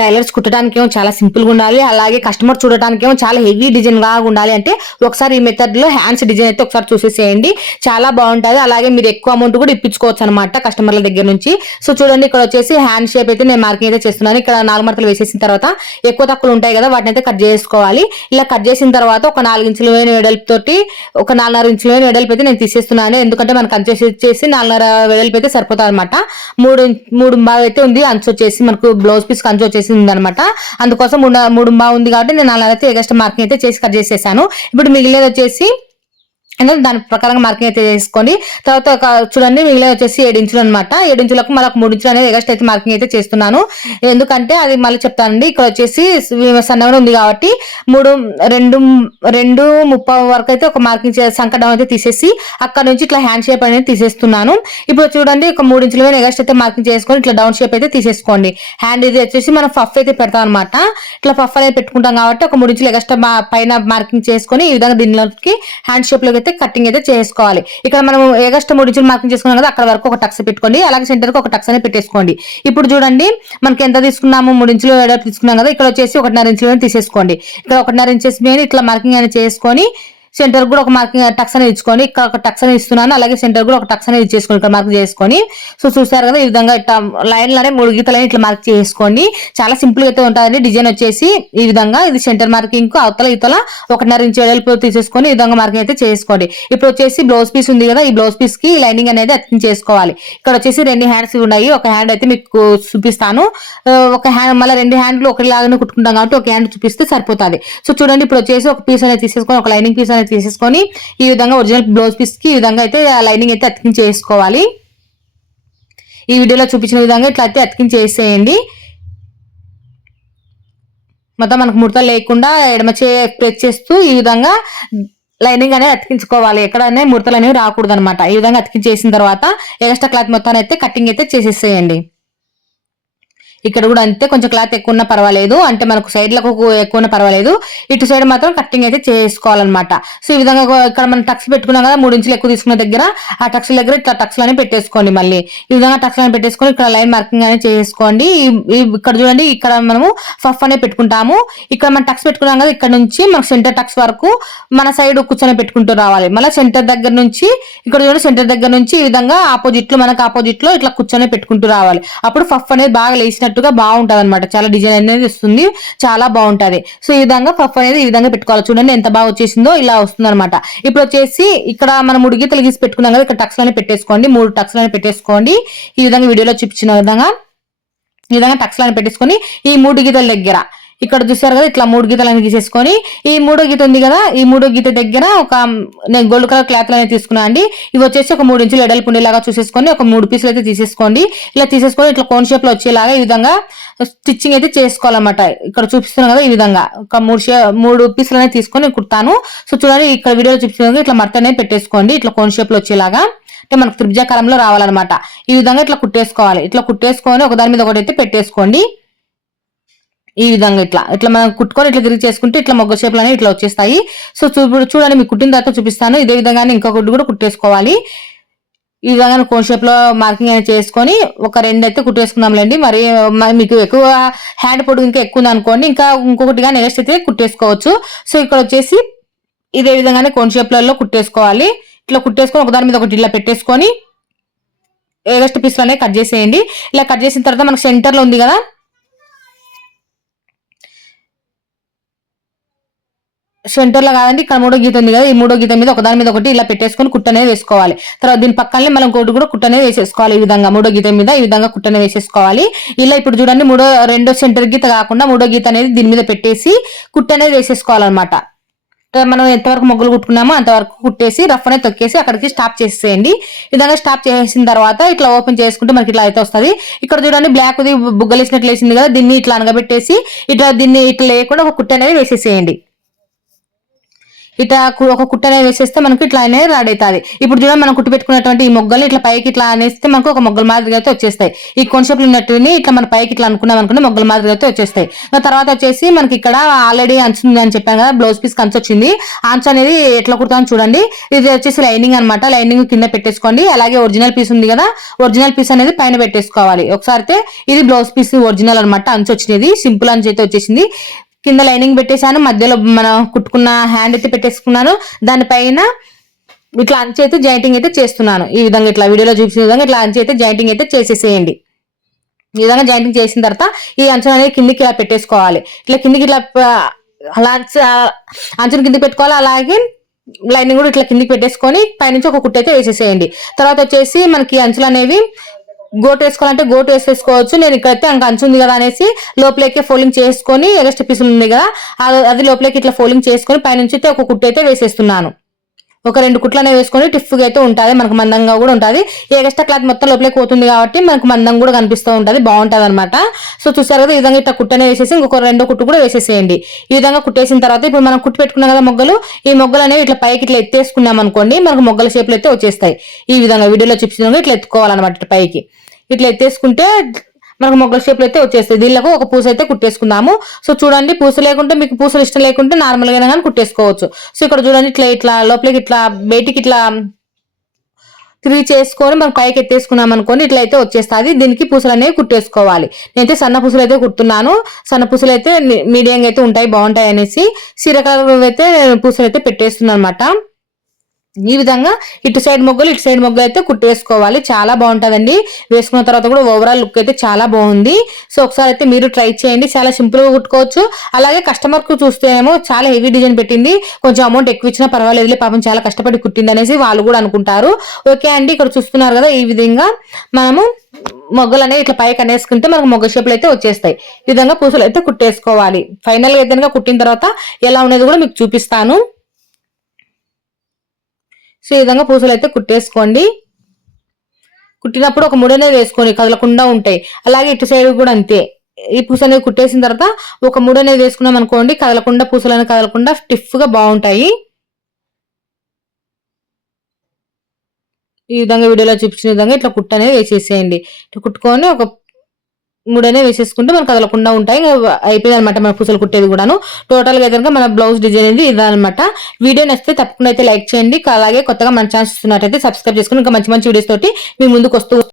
Tailors కుట్టడానికి ఏమో చాలా సింపుల్గా ఉండాలి. అలాగే కస్టమర్ చూడటానికి ఏమో చాలా హెవీ డిజైన్గా ఉండాలి. అంటే ఒకసారి ఈ మెథడ్లో హ్యాండ్స్ డిజైన్ అయితే ఒకసారి చూసేసేయండి. చాలా బాగుంటుంది. అలాగే మీరు ఎక్కువ అమౌంట్ కూడా ఇప్పించుకోవచ్చు అనమాట కస్టమర్ల దగ్గర నుంచి. సో చూడండి ఇక్కడ వచ్చేసి హ్యాండ్ షేప్ అయితే నేను మార్కింగ్ అయితే చేస్తున్నాను. ఇక్కడ నాలుగు మడతలు వేసేసిన తర్వాత ఎక్కువ తక్కువలు ఉంటాయి కదా వాటిని అయితే కట్ చేసుకోవాలి. ఇలా కట్ చేసిన తర్వాత ఒక నాలుగు ఇంచుల వేని వెడల్పు తోటి ఒక నాలుగున్నర ఇంచుల వేని వెడల్పు అయితే నేను తీసేస్తున్నాను. ఎందుకంటే మనకు అంచు వచ్చేసి నాలుగున్నర వెడల్పు అయితే సరిపోతుంది అనమాట మూడు మూడు బాగా అయితే ఉంది. అంచు వచ్చేసి మనకు బ్లౌజ్ పీస్ అంచు వచ్చేసి ఉంది అనమాట అందుకోసం మూడు మూడు ఉంది కాబట్టి నేను అలా అయితే ఎగస్ట్రా మార్కింగ్ అయితే చేసి కట్ చేసేసాను. ఇప్పుడు మిగిలినది వచ్చేసి అంటే దాని ప్రకారంగా మార్కింగ్ అయితే చేసుకోండి తర్వాత ఒక చూడండి మిగిలిన వచ్చేసి ఏడించులు అనమాట ఏడించులకు మళ్ళీ ఒక మూడు అనేది ఎగస్ట్ అయితే మార్కింగ్ అయితే చేస్తున్నాను. ఎందుకంటే అది మళ్ళీ చెప్తానండి ఇక్కడ వచ్చేసి సన్నగా ఉంది కాబట్టి మూడు రెండు రెండు ముప్పై వరకు అయితే ఒక మార్కింగ్ సంకటం అయితే తీసేసి అక్కడ నుంచి ఇట్లా హ్యాండ్ షేప్ అనేది తీసేస్తున్నాను. ఇప్పుడు చూడండి ఒక మూడు ఇంచుల మీద ఎగస్ట్ అయితే మార్కింగ్ చేసుకొని ఇట్లా డౌన్ షేప్ అయితే తీసేసుకోండి. హ్యాండ్ ఇది వచ్చేసి మనం పఫ్ అయితే పెడతాం అనమాట ఇట్లా పఫ్ అనేది పెట్టుకుంటాం కాబట్టి ఒక మూడించులు ఎగస్ట్ పైన మార్కింగ్ చేసుకొని ఈ విధంగా దీనిలోకి హ్యాండ్ షేప్లోకి అయితే కటింగ్ అయితే చేసుకోవాలి. ఇక్కడ మనం ఏగస్ట్ మూడు ఇంచులు మార్కింగ్ చేసుకున్నాం కదా అక్కడ వరకు ఒక టక్స్ పెట్టుకోండి. అలాగే సెంటర్కి ఒక టక్స్ అనేది పెట్టేసుకోండి. ఇప్పుడు చూడండి మనకి ఎంత తీసుకున్నాము? మూడు ఇంచులు వెడల్పు తీసుకున్నాం కదా ఇక్కడ వచ్చేసి ఒకటిన్నర ఇంచులు తీసేసుకోండి. ఇక్కడ ఒకటిన్నర ఇంచెస్ మీద ఇట్లా మార్కింగ్ అనేది చేసుకొని సెంటర్ కూడా ఒక మార్కింగ్ టక్స్ అనేది ఇచ్చుకొని ఇక్కడ ఒక టక్స్ అనేది ఇస్తున్నాను అలాగే సెంటర్ కూడా ఒక టక్స్ అనేది ఇచ్చేసుకోండి ఇక్కడ మార్క్ చేసుకొని. సో చూస్తారు కదా ఈ విధంగా ఇట్లా లైన్లోనే మూడు గీతలని ఇట్లా మార్క్ చేసుకోండి చాలా సింపుల్గా అయితే ఉంటుందండి డిజైన్ వచ్చేసి. ఈ విధంగా ఇది సెంటర్ మార్కింగ్కు అవతల ఇతల ఒకటిన్నర ఇంచు వెడల్పు తీసేసుకొని ఈ విధంగా మార్కింగ్ అయితే చేసుకోండి. ఇప్పుడు వచ్చేసి బ్లౌజ్ పీస్ ఉంది కదా ఈ బ్లౌజ్ పీస్కి లైనింగ్ అనేది అతికించేసుకోవాలి ఇక్కడ వచ్చేసి రెండు హ్యాండ్స్ ఉన్నాయి ఒక హ్యాండ్ అయితే మీకు చూపిస్తాను. ఒక హ్యాండ్ మళ్ళీ రెండు హ్యాండ్లు ఒకటిలాగానే కుట్టుకుంటాం కాబట్టి ఒక హ్యాండ్ చూపిస్తే సరిపోతుంది. సో చూడండి ఇప్పుడు వచ్చేసి ఒక పీస్ అనేది తీసేసుకొని ఒక లైనింగ్ పీస్ అనేది తీసేసుకొని ఈ విధంగా ఒరిజినల్ బ్లౌజ్ పీస్కి ఈ విధంగా అయితే లైనింగ్ అయితే అతికించేసుకోవాలి ఈ వీడియోలో చూపించిన విధంగా ఇట్లా అయితే అతికించేసేయండి మొత్తం మనకు ముడత లేకుండా ఎడమ చే ప్రెస్ చేస్తూ ఈ విధంగా లైనింగ్ అనేది అతికించుకోవాలి. ఎక్కడనే ముడతలు అనేవి రాకూడదు అనమాట ఈ విధంగా అతికించేసిన తర్వాత ఎక్స్ట్రా క్లాత్ మొత్తాన్ని అయితే కటింగ్ అయితే చేసేసేయండి. ఇక్కడ కూడా అంతే కొంచెం క్లాత్ ఎక్కువ ఉన్నా పర్వాలేదు. అంటే మనకు సైడ్లకు ఎక్కువ ఉన్నా పర్వాలేదు. ఇటు సైడ్ మాత్రం కటింగ్ అయితే చేసుకోవాలన్నమాట. సో ఈ విధంగా ఇక్కడ మనం టక్స్ పెట్టుకున్నాం కదా మూడు ఇంచులు ఎక్కువ తీసుకున్న దగ్గర ఆ టక్స్ దగ్గర ఇట్లా టక్స్ లని పెట్టేసుకోండి మళ్ళీ. ఈ విధంగా టక్స్ లని పెట్టేసుకొని ఇక్కడ లైన్ మార్కింగ్ అనేది చేసుకోండి. ఇక్కడ చూడండి ఇక్కడ మనము ఫఫ్ అనే పెట్టుకుంటాము. ఇక్కడ మనం టక్స్ పెట్టుకున్నాం కదా ఇక్కడ నుంచి మనకు సెంటర్ టక్స్ వరకు మన సైడ్ కూర్చొని పెట్టుకుంటూ రావాలి. మళ్ళీ సెంటర్ దగ్గర నుంచి ఇక్కడ చూడండి సెంటర్ దగ్గర నుంచి ఈ విధంగా ఆపోజిట్లో మనకు ఆపోజిట్లో ఇట్లా కూర్చొని పెట్టుకుంటూ రావాలి. అప్పుడు ఫఫ్ అనేది బాగా లేచినట్టు లేచినట్టుగా బాగుంటుంది అనమాట చాలా డిజైన్ అనేది వస్తుంది. చాలా బాగుంటుంది. సో ఈ విధంగా ఫఫ్ అనేది ఈ విధంగా పెట్టుకోవాలి. చూడండి ఎంత బాగా వచ్చేసిందో ఇలా వస్తుంది అనమాట ఇప్పుడు వచ్చేసి ఇక్కడ మనం మూడు గీతలు గీసి పెట్టుకున్నాం కదా ఇక్కడ టక్స్ పెట్టేసుకోండి. మూడు టక్స్ పెట్టేసుకోండి. ఈ విధంగా వీడియోలో చూపించిన విధంగా ఈ విధంగా టక్స్ పెట్టేసుకొని ఈ మూడు గీతల దగ్గర ఇక్కడ చూసారు కదా ఇట్లా మూడు గీతలను గీసేసుకొని ఈ మూడో గీత ఉంది కదా ఈ మూడో గీత దగ్గర ఒక నేను గోల్డ్ కలర్ క్లాత్ అనేది తీసుకున్నా అండి. ఇవి వచ్చేసి ఒక మూడు ఇంచులు ఎడల్పు ఉండేలాగా చూసేసుకొని ఒక మూడు పీసులు అయితే తీసేసుకోండి. ఇలా తీసేసుకొని ఇట్లా కోన్ షేప్లో వచ్చేలాగా ఈ విధంగా స్టిచ్చింగ్ అయితే చేసుకోవాలన్నమాట. ఇక్కడ చూపిస్తున్నాను కదా ఈ విధంగా. ఒక మూడు షే మూడు పీసులు అనేది తీసుకొని కుడతాను. సో చూడండి ఇక్కడ వీడియోలో చూపిస్తున్నా ఇట్లా మడత అనేది పెట్టేసుకోండి. ఇట్లా కోన్ షేప్లో వచ్చేలాగా. అంటే మనకు త్రిభుజాకారంలో రావాలన్నమాట. ఈ విధంగా ఇట్లా కుట్టేసుకోవాలి. ఇట్లా కుట్టేసుకొని ఒక దాని మీద ఒకటి అయితే పెట్టేసుకోండి. ఈ విధంగా ఇట్లా ఇట్లా మనం కుట్టుకొని ఇట్లా తిరిగి చేసుకుంటే ఇట్లా మొగ్గ షేప్లు అనేవి ఇట్లా వచ్చేస్తాయి. సో చూ- చూడండి మీకు కుట్టిన తర్వాత చూపిస్తాను. ఇదే విధంగానే ఇంకొకటి కూడా కుట్టేసుకోవాలి. ఈ విధంగా కోన్ షేప్లో మార్కింగ్ అనేది చేసుకొని ఒక రెండు అయితే కుట్టేసుకుందాంలేండి. మరి మీకు ఎక్కువ హ్యాండ్ పొడుగు ఇంకా ఎక్కువ ఉంది అనుకోండి ఇంకా ఇంకొకటిగా నెక్స్ట్ అయితే కుట్టేసుకోవచ్చు. సో ఇక్కడ వచ్చేసి ఇదే విధంగానే కోన్ షేప్లలో కుట్టేసుకోవాలి. ఇట్లా కుట్టేసుకొని ఒకదాని మీద ఒకటి ఇలా పెట్టేసుకొని ఎగస్ట్ పీస్లు అనేవి కట్ చేసేయండి. ఇలా కట్ చేసిన తర్వాత మనకు సెంటర్లో ఉంది కదా సెంటర్లో కాదండి ఇక్కడ మూడో గీత ఉంది కదా ఈ మూడో గీత మీద ఒక దాని మీద ఒకటి ఇలా పెట్టేసుకొని కుట్టనేది వేసుకోవాలి. తర్వాత దీని పక్కనే మనం ఇంకోటి కూడా కుట్టనే వేసేసుకోవాలి ఈ విధంగా మూడో గీత మీద ఈ విధంగా కుట్టనే వేసేసుకోవాలి. ఇలా ఇప్పుడు చూడండి మూడో రెండో సెంటర్ గీత కాకుండా మూడో గీత అనేది దీని మీద పెట్టేసి కుట్ట అనేది వేసేసుకోవాలన్నమాట మనం ఎంతవరకు మొగ్గులు కుట్టుకున్నామో అంతవరకు కుట్టేసి రఫ్ అనేది తొక్కేసి అక్కడికి స్టాప్ చేసేయండి. విధంగా స్టాప్ చేసిన తర్వాత ఇట్లా ఓపెన్ చేసుకుంటే మనకి ఇట్లా అయితే వస్తుంది. ఇక్కడ చూడండి బ్లాక్ బుగ్గలు వేసినట్లు వేసింది కదా దీన్ని ఇట్లా అనగబెట్టేసి ఇట్లా దీన్ని ఇట్లా లేకుండా ఒక కుట్ట అనేది వేసేసేయండి. ఇట్లా కు- ఒక కుట్ట అనేది వేసేస్తే మనకు ఇట్లా అనేది రెడీ అవుతుంది ఇప్పుడు చూడండి మనం కుట్టు పెట్టుకున్నటువంటి ఈ మొగ్గలు ఇట్లా పైకి ఇట్లా అనేస్తే మనకు ఒక మొగ్గల మాదిరిగా అయితే వచ్చేస్తాయి. ఈ కొన్సెప్ట్లు ఉన్నట్టుని ఇట్లా మన పైకి ఇట్లా అనుకున్నాం అనుకుంటే మొగ్గల మాదిరిగా అయితే వచ్చేస్తాయి తర్వాత వచ్చేసి మనకి ఇక్కడ ఆల్రెడీ అంచు ఉంది అని చెప్పాను కదా బ్లౌజ్ పీస్ కంచు వచ్చింది. అంచు అనేది ఎట్లా కుడతామని చూడండి. ఇది వచ్చేసి లైనింగ్ అనమాట లైనింగ్ కింద పెట్టేసుకోండి. అలాగే ఒరిజినల్ పీస్ ఉంది కదా ఒరిజినల్ పీస్ అనేది పైన పెట్టేసుకోవాలి. ఒకసారి అయితే ఇది బ్లౌజ్ పీస్ ఒరిజినల్ అన్నమాట అంచు వచ్చినది. సింపుల్ అంచు అయితే వచ్చేసింది. కింద లైనింగ్ పెట్టేశాను. మధ్యలో మనం కుట్టుకున్న హ్యాండ్ అయితే పెట్టేసుకున్నాను. దానిపైన ఇట్లా అంచి అయితే జాయింటింగ్ అయితే చేస్తున్నాను. ఈ విధంగా ఇట్లా వీడియోలో చూపించిన విధంగా ఇట్లా అంచి అయితే జాయింటింగ్ అయితే చేసేసేయండి. ఈ విధంగా జాయింటింగ్ చేసిన తర్వాత ఈ అంచు అనేది కిందికి ఇలా పెట్టేసుకోవాలి. ఇట్లా కిందికి ఇట్లా అలా అంచు అంచుని కిందికి పెట్టుకోవాలి. అలాగే లైనింగ్ కూడా ఇట్లా కిందికి పెట్టేసుకొని పైనుంచి ఒక కుట్టు అయితే వేసేసేయండి. తర్వాత వచ్చేసి మనకి అంచులు అనేవి గోటు వేసుకోవాలంటే గోటు వేసేసుకోవచ్చు. నేను ఇక్కడైతే ఇంకా అంచు ఉంది కదా అనేసి లోపలికి ఫోల్డింగ్ చేసుకొని ఎగస్ట్ పీసులు ఉంది కదా అది- అది లోపలికి ఇట్లా ఫోల్డింగ్ చేసుకొని పైనుంచి అయితే ఒక కుట్టు అయితే వేసేస్తున్నాను. ఒక రెండు కుట్లు అనేవి వేసుకొని టిఫ్గా అయితే ఉంటుంది. మనకు మందంగా కూడా ఉంటుంది. ఎగస్ట్రా క్లాత్ మొత్తం లోపలికి పోతుంది కాబట్టి మనకు మందంగా కూడా కనిపిస్తూ ఉంటుంది. బాగుంటుంది అనమాట సో చూసారు కదా ఈ విధంగా ఇట్లా కుట్టనే వేసేసి ఇంకొక రెండో కుట్టు కూడా వేసేసేయండి. ఈ విధంగా కుట్టేసిన తర్వాత ఇప్పుడు మనం కుట్టు పెట్టుకున్నాం కదా మొగ్గలు ఈ మొగ్గలు అనేవి ఇట్లా పైకి ఇట్లా ఎత్తేసుకున్నాం అనుకోండి మనకు మొగ్గల షేప్లో అయితే వచ్చేస్తాయి. ఈ విధంగా వీడియోలో చూపించిన ఇట్లా ఎత్తుకోవాలన్నమాట ఇట్లా పైకి. ఇట్లా ఎత్తేసుకుంటే మనకు మొగ్గల షేప్లో అయితే వచ్చేస్తాయి. దీనిలో ఒక పూస అయితే కుట్టేసుకుందాము. సో చూడండి పూస లేకుంటే మీకు పూసలు ఇష్టం లేకుంటే నార్మల్ గానే కానీ కుట్టేసుకోవచ్చు. సో ఇక్కడ చూడండి ఇట్లా ఇట్లా లోపలికి ఇట్లా బయటికి ఇట్లా తిరిగి చేసుకొని మనం పైకి ఎత్తేసుకున్నాం అనుకోండి ఇట్లా అయితే వచ్చేస్తుంది. దీనికి పూసలు అనేవి కుట్టేసుకోవాలి. నేనైతే సన్న పూసలు అయితే కుడుతున్నాను. సన్న పూసలు అయితే మీడియంగా అయితే ఉంటాయి బాగుంటాయి అనేసి. సీర అయితే పూసలు అయితే పెట్టేస్తున్నాను అనమాట ఈ విధంగా ఇటు సైడ్ మొగ్గలు ఇటు సైడ్ మొగ్గలు అయితే కుట్టేసుకోవాలి. చాలా బాగుంటుందండి. వేసుకున్న తర్వాత కూడా ఓవరాల్ లుక్ అయితే చాలా బాగుంది. సో ఒకసారి అయితే మీరు ట్రై చేయండి. చాలా సింపుల్గా కుట్టుకోవచ్చు. అలాగే కస్టమర్కు చూస్తేనేమో చాలా హెవీ డిజైన్ పెట్టింది. కొంచెం అమౌంట్ ఎక్కువ ఇచ్చినా పర్వాలేదులే. పాపం చాలా కష్టపడి కుట్టింది అనేసి వాళ్ళు కూడా అనుకుంటారు. ఓకే అండి. ఇక్కడ చూస్తున్నారు కదా ఈ విధంగా మనము మొగ్గలు అనేవి ఇట్లా పైకి అనేసుకుంటే మనకు మొగ్గ షేపులు అయితే వచ్చేస్తాయి. ఈ విధంగా పూసలు అయితే కుట్టేసుకోవాలి. ఫైనల్గా అయితే ఏదైనా కుట్టిన తర్వాత ఎలా ఉండేది కూడా మీకు చూపిస్తాను. సో ఈ విధంగా పూసలు అయితే కుట్టేసుకోండి. కుట్టినప్పుడు ఒక ముడి అనేది కదలకుండా ఉంటాయి. అలాగే ఇటు సైడ్ కూడా అంతే. ఈ పూస అనేది కుట్టేసిన తర్వాత ఒక ముడి అనేది వేసుకున్నాం అనుకోండి కదలకుండా పూసలు అనేది కదలకుండా స్టిఫ్గా బాగుంటాయి. ఈ విధంగా వీడియోలో చూపించిన విధంగా ఇట్లా కుట్ట అనేది వేసేసేయండి. ఇట్లా కుట్టుకొని ఒక కూడానే వేసేసుకుంటే మనకు కదలకుండా ఉంటాయి. అయిపోయింది అనమాట మన పూసలు కుట్టేది కూడాను. టోటల్గా కనుక మన బ్లౌజ్ డిజైన్ అనేది ఇదనమాట వీడియో నచ్చితే తప్పకుండా అయితే లైక్ చేయండి. అలాగే కొత్తగా మన ఛాన్స్ చూస్తున్నట్టయితే సబ్స్క్రైబ్ చేసుకుని ఇంకా మంచి మంచి వీడియోస్ తోటి మీ ముందుకు వస్తూ